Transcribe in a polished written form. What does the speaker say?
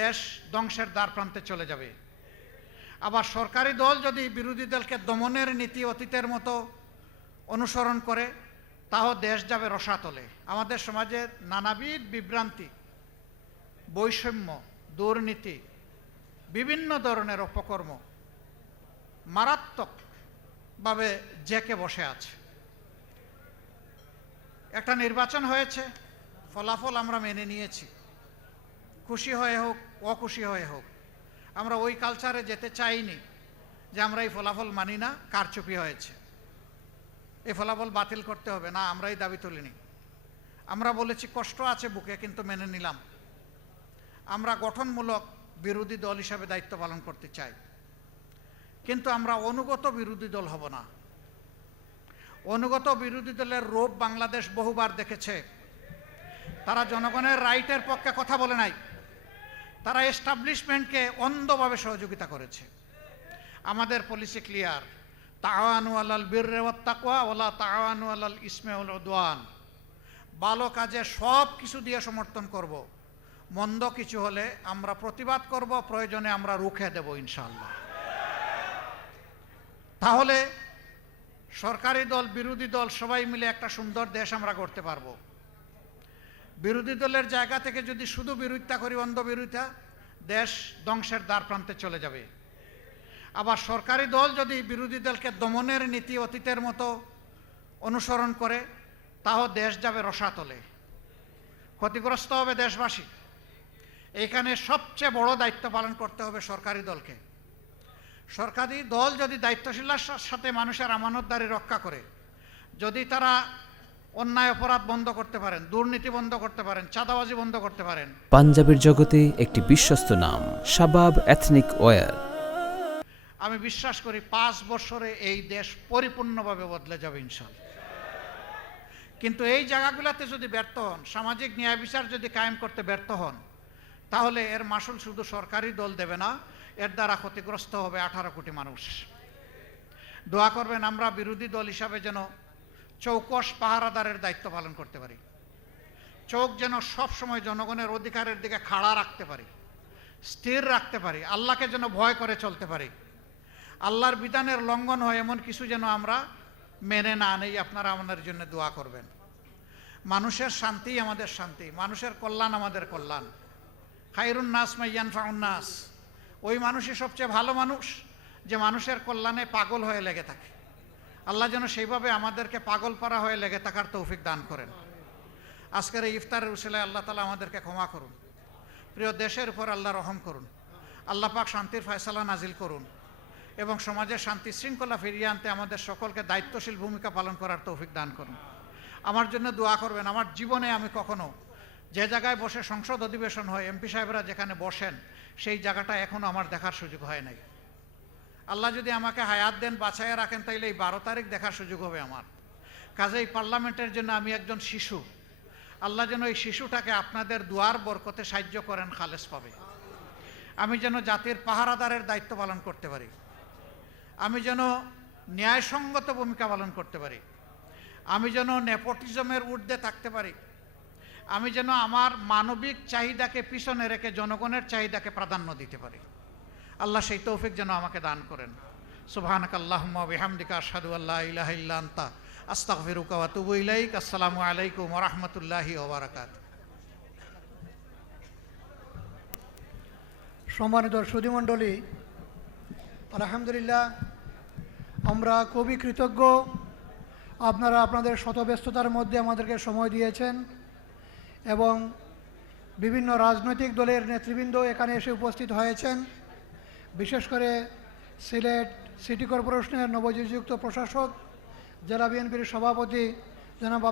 দেশ ধ্বংসের দ্বারপ্রান্তে চলে যাবে। আবার সরকারি দল যদি বিরোধী দলকে দমনের নীতি অতীতের মতো অনুসরণ করে, তাও দেশ যাবে রসাতলে। আমাদের সমাজে নানাবিধ বিভ্রান্তি, বৈষম্য, দুর্নীতি, বিভিন্ন ধরনের অপকর্ম মারাত্মকভাবে জেঁকে বসে আছে। একটা নির্বাচন হয়েছে, ফলাফল আমরা মেনে নিয়েছি, খুশি হয়ে হোক অখুশি হয়ে হোক। আমরা ওই কালচারে যেতে চাইনি যে আমরা এই ফলাফল মানি না, কারচুপি হয়েছে, এই ফলাফল বাতিল করতে হবে না, আমরা এই দাবি তুলিনি। আমরা বলেছি কষ্ট আছে বুকে, কিন্তু মেনে নিলাম। আমরা গঠনমূলক বিরোধী দল হিসাবে দায়িত্ব পালন করতে চাই, কিন্তু আমরা অনুগত বিরোধী দল হব না। অনুগত বিরোধী দলের রূপ বাংলাদেশ বহুবার দেখেছে। তারা জনগণের রাইটের পক্ষে কথা বলে নাই, তারা এস্টাবলিশমেন্টকে অন্ধভাবে সহযোগিতা করেছে। আমাদের পলিসি ক্লিয়ার, তাআওয়ানু আলাল বিররি ওয়াত তাকওয়া ওয়ালা তাআওয়ানু আলাল ইসমি ওয়াল উদওয়ান। ভালো কাজে সব কিছু দিয়ে সমর্থন করব, মন্দ কিছু হলে আমরা প্রতিবাদ করব, প্রয়োজনে আমরা রুখে দেব ইনশাআল্লাহ। তাহলে সরকারি দল বিরোধী দল সবাই মিলে একটা সুন্দর দেশ আমরা গড়তে পারবো। বিরোধী দলের জায়গা থেকে যদি শুধু বিরোধিতা করি, অন্ধ বিরোধিতা, দেশ ধ্বংসের দ্বারপ্রান্তে চলে যাবে। আবার সরকারি দল যদি বিরোধী দলকে দমনের নীতি অতীতের মতো অনুসরণ করে, তাও দেশ যাবে রসাতলে, ক্ষতিগ্রস্ত হবে দেশবাসী। এইখানে সবচেয়ে বড় দায়িত্ব পালন করতে হবে সরকারি দলকে। সরকারি দল যদি দায়িত্বশীলতার সাথে মানুষের আমানতদারি রক্ষা করে, যদি তারা অন্যায় অপরাধ বন্ধ করতে পারেন, দুর্নীতি বন্ধ করতে পারেন, চাঁদাবাজি বন্ধ করতে পারেন। পাঞ্জাবের জগতে একটি বিশ্বস্ত নাম, শাবাব এথনিক ওয়্যার। আমি বিশ্বাস করি 5 বছরে এই দেশ পরিপূর্ণভাবে বদলে যাবে ইনশাআল্লাহ। কিন্তু এই জায়গাগুলোতে যদি ব্যর্থ হন, সামাজিক ন্যায় বিচার যদি কায়েম করতে ব্যর্থ হন, তাহলে এর মাসুল শুধু সরকারি দল দেবে না, এর দ্বারা ক্ষতিগ্রস্ত হবে 18 কোটি মানুষ। দোয়া করবেন আমরা বিরোধী দল হিসাবে যেন চৌকস পাহারাদারের দায়িত্ব পালন করতে পারি, চোখ যেন সব সময় জনগণের অধিকারের দিকে খাড়া রাখতে পারি, স্থির রাখতে পারি, আল্লাহকে যেন ভয় করে চলতে পারি। আল্লাহর বিধানের লঙ্ঘন হয় এমন কিছু যেন আমরা মেনে না নেই। আপনারা আমাদের জন্য দোয়া করবেন। মানুষের শান্তি আমাদের শান্তি, মানুষের কল্যাণ আমাদের কল্যাণ। খায়রুন নাস মান ইয়ানফাউন নাস, ওই মানুষই সবচেয়ে ভালো মানুষ যে মানুষের কল্যাণে পাগল হয়ে লেগে থাকে। আল্লাহ যেন সেইভাবে আমাদেরকে পাগলপাড়া হয়ে লেগে থাকার তৌফিক দান করেন। আজকের এই ইফতারের উসিলায় আল্লাহ তাআলা আমাদেরকে ক্ষমা করুন। প্রিয় দেশের উপর আল্লাহ রহম করুন। আল্লাহ পাক শান্তির ফয়সালা নাজিল করুন এবং সমাজের শান্তি শৃঙ্খলা ফিরিয়ে আনতে আমাদের সকলকে দায়িত্বশীল ভূমিকা পালন করার তৌফিক দান করুন। আমার জন্য দোয়া করবেন। আমার জীবনে আমি কখনো যে জায়গায় বসে সংসদ অধিবেশন হয়, এমপি সাহেবরা যেখানে বসেন, সেই জায়গাটা এখনও আমার দেখার সুযোগ হয় নাই। আল্লাহ যদি আমাকে হায়াত দেন, বাঁচাইয়া রাখেন, তাইলে এই 12 তারিখ দেখার সুযোগ হবে আমার। কাজেই পার্লামেন্টের জন্য আমি একজন শিশু। আল্লাহ যেন এই শিশুটাকে আপনাদের দুয়ার বরকতে সাহায্য করেন, খালেস পাবে। আমি যেন জাতির পাহারাদারের দায়িত্ব পালন করতে পারি, আমি যেন ন্যায়সঙ্গত ভূমিকা পালন করতে পারি, আমি যেন নেপোটিজমের ঊর্ধ্বে থাকতে পারি, আমি যেন আমার মানবিক চাহিদাকে পিছনে রেখে জনগণের চাহিদাকে প্রাধান্য দিতে পারি। আল্লাহ সেই তৌফিক যেন আমাকে দান করেন। সুবহানাকাল্লাহুম্মা ওয়া বিহামদিকা আশহাদু আল্লা ইলাহা ইল্লা আনতা আস্তাগফিরুকা ওয়া আতুবু ইলাইক। আসসালামু আলাইকুম ওয়া রাহমাতুল্লাহি ওয়া বারাকাতুহু। সম্মানিত সুধীমণ্ডলী, আলহামদুলিল্লাহ, আমরা খুবই কৃতজ্ঞ। আপনারা আপনাদের শত ব্যস্ততার মধ্যে আমাদেরকে সময় দিয়েছেন এবং বিভিন্ন রাজনৈতিক দলের নেতৃবৃন্দ এখানে এসে উপস্থিত হয়েছেন। বিশেষ করে সিলেট সিটি কর্পোরেশনের নবনিযুক্ত প্রশাসক, জেলা বিএনপির সভাপতি জনাব